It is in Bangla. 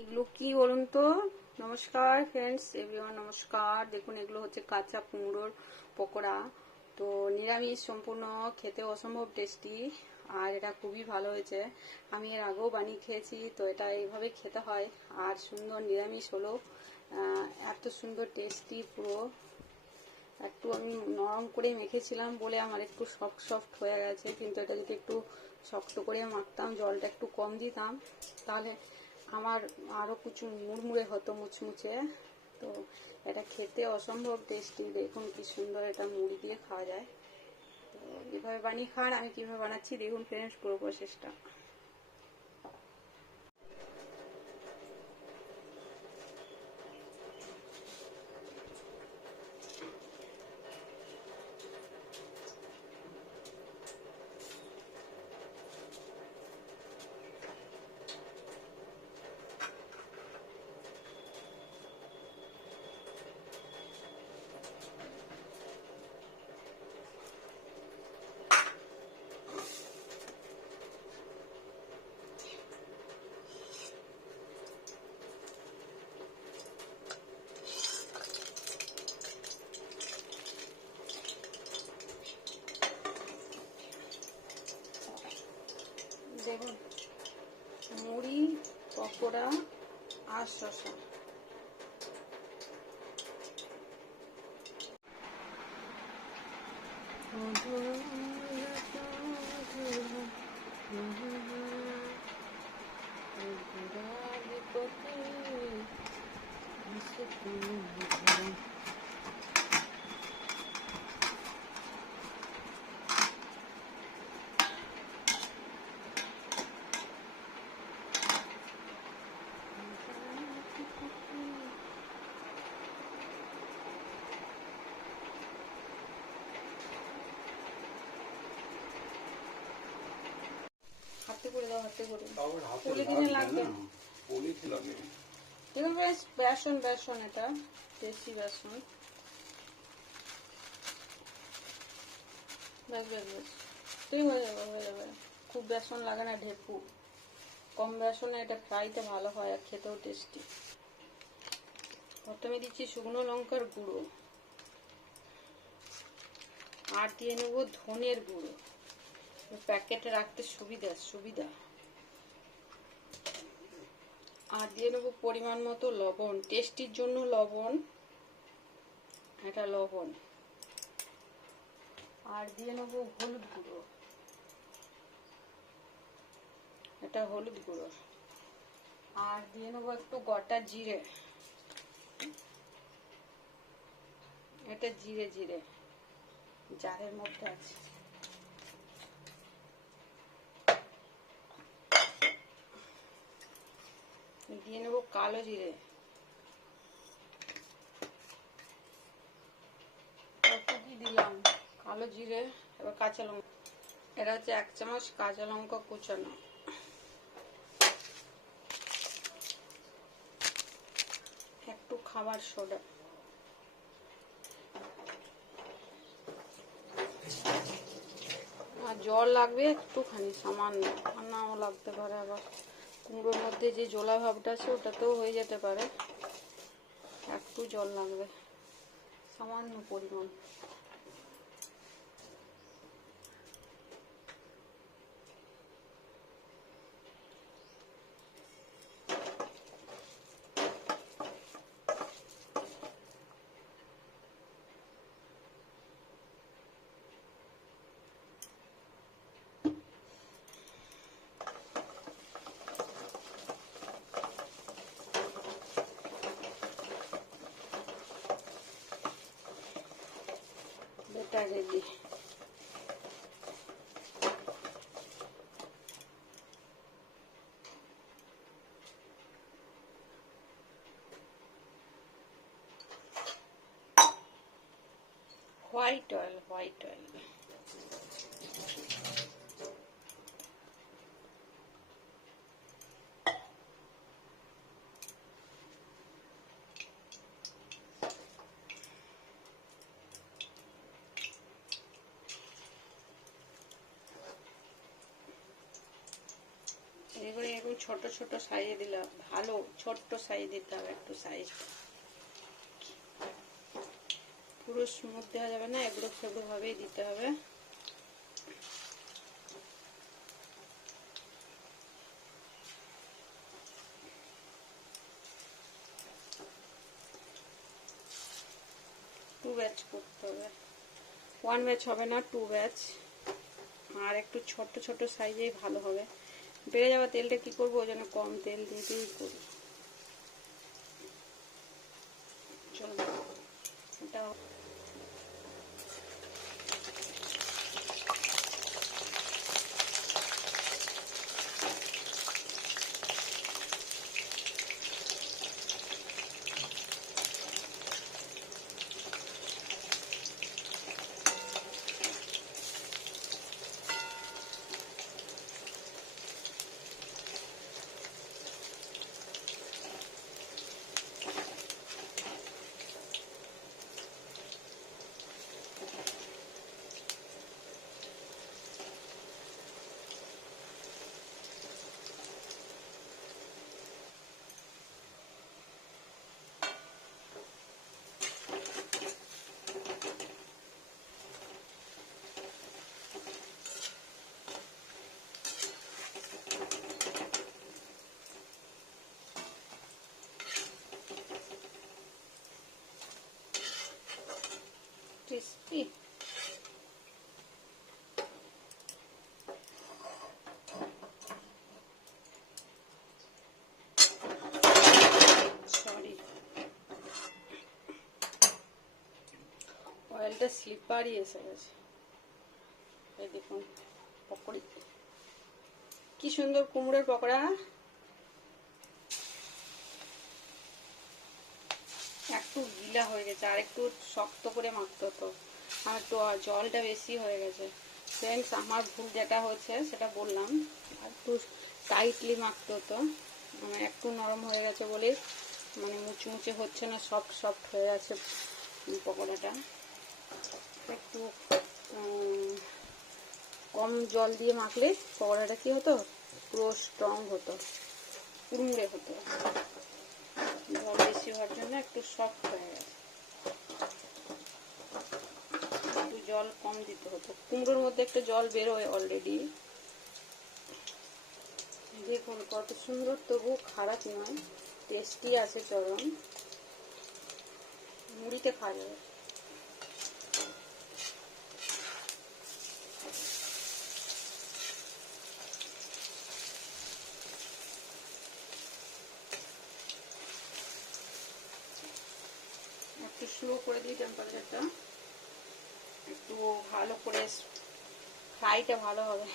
এগুলো কি বলুন তো? নমস্কার ফ্রেন্ডস এভরিওয়ান নমস্কার। দেখুন, এগুলো হচ্ছে কাঁচা কুমড়োর পকোড়া। তো নিরামিষ, সম্পূর্ণ, খেতে অসম্ভব টেস্টি আর এটা খুবই ভালো হয়েছে। আমি এর আগেও বানিয়ে খেয়েছি, তো এটা এইভাবে খেতে হয়। আর সুন্দর নিরামিষ হলো। এত সুন্দর টেস্টি পুরো। একটু আমি নরম করে মেখেছিলাম বলে আমার একটু সফট সফট হয়ে গেছে। কিন্তু এটা যদি একটু শক্ত করে মাখতাম, জলটা একটু কম দিতাম, তাহলে আমার আরও কিছু মুড়মুড়ে হতো, মুচমুচে। তো এটা খেতে অসম্ভব টেস্টি দেখুন কি সুন্দর এটা মুড়ি দিয়ে খাওয়া যায়। তো এভাবে বানিয়ে খান আমি কীভাবে বানাচ্ছি, দেখুন ফ্রেন্ডস পুরো প্রসেসটা মুড়ি পকোড়া আর শশা হাতে করে দাও হাতে করে। আবার হাতে পলি লাগবে? বেশ বেসন বেসন এটা দেশি বেসন। ঠিক হয়ে যাবে হয়ে যাবে। খুব বেসন লাগে না ঢেকু কম বেসনে এটা ফ্রাইতে ভালো হয় আর খেতেও টেস্টি। প্রথমে দিচ্ছি শুকনো লঙ্কার গুঁড়ো। আর দিয়ে নেব ধনের গুঁড়ো। প্যাকেটে রাখতে সুবিধা সুবিধা। আর দিয়ে নেব পরিমাণ মতো লবণ, টেস্টির জন্য লবণ এটা লবণ। আর দিয়ে নেব হলুদ গুঁড়ো। এটা হলুদ গুঁড়ো। আর দিয়ে নেব একটু গোটা জিরে। এটা জিরে জিরে। জারের মধ্যে আছে। দিয়ে নেব কালো জিরে। দিলাম কালো জিরে, এবার কাঁচা লঙ্কা। এটা হচ্ছে এক চামচ কাঁচা লঙ্কা কুচানো। একটু খাবার সোডা। জল লাগবে একটুখানি, সামান্য। নাও লাগতে পারে আবার। কুমড়োর মধ্যে যে জোলা ভাবটা আছে, ওটাতেও হয়ে যেতে পারে। একটু জল লাগবে। সামান্য পরিমাণ। বেটা ready white oil white oil ছোট ছোট সাইজে দিলাম ভালো, ছোট্ট সাইজ দিতে হবে একটু সাইজ পুরো স্মুথ দেওয়া যাবে না, এগুলো সেগুলো ভাবেই দিতে হবে। টু ব্যাচ হবে। ওয়ান ব্যাচ হবে না টু ব্যাচ আর একটু ছোট ছোট সাইজেই ভালো হবে। বেড়ে যাওয়া তেলটা কি করব? ওই জন্য কম তেল দিয়ে দিয়েই করি। চলো। Crispy সরি অয়েলটা স্লিপারই এসে গেছে এই দেখুন পকোড়ি কি সুন্দর কুমড়োর পকোড়া গিলা হয়ে গেছে, আর একটু শক্ত করে মাখতে হতো আর জলটা বেশি হয়ে গেছে। ফ্রেন্ডস আমার ভুল যেটা হয়েছে, সেটা বললাম। আর একটু টাইটলি মাখতে হতো মানে একটু নরম হয়ে গেছে বলে মানে মুচমুচে হচ্ছে না সফট সফট হয়ে আছে পকোড়াটা। একটু কম জল দিয়ে মাখলে পকোড়াটা কি হতো? পুরো স্ট্রং হতো কুমড়ে হতো। জল বেশি জন্য একটু সফট হয়ে গেছে। একটু জল কম দিতে হতো। কুমড়োর মধ্যে একটা জল বেরোয় অলরেডি দেখুন, কত সুন্দর তবু খারাপ নয়। টেস্টি আছে চরম। মুড়িতে খাওয়া যাবে একটু স্লো করে দিই টেম্পারেচারটা একটু ভালো করে ফ্রাইটা ভালো হবে।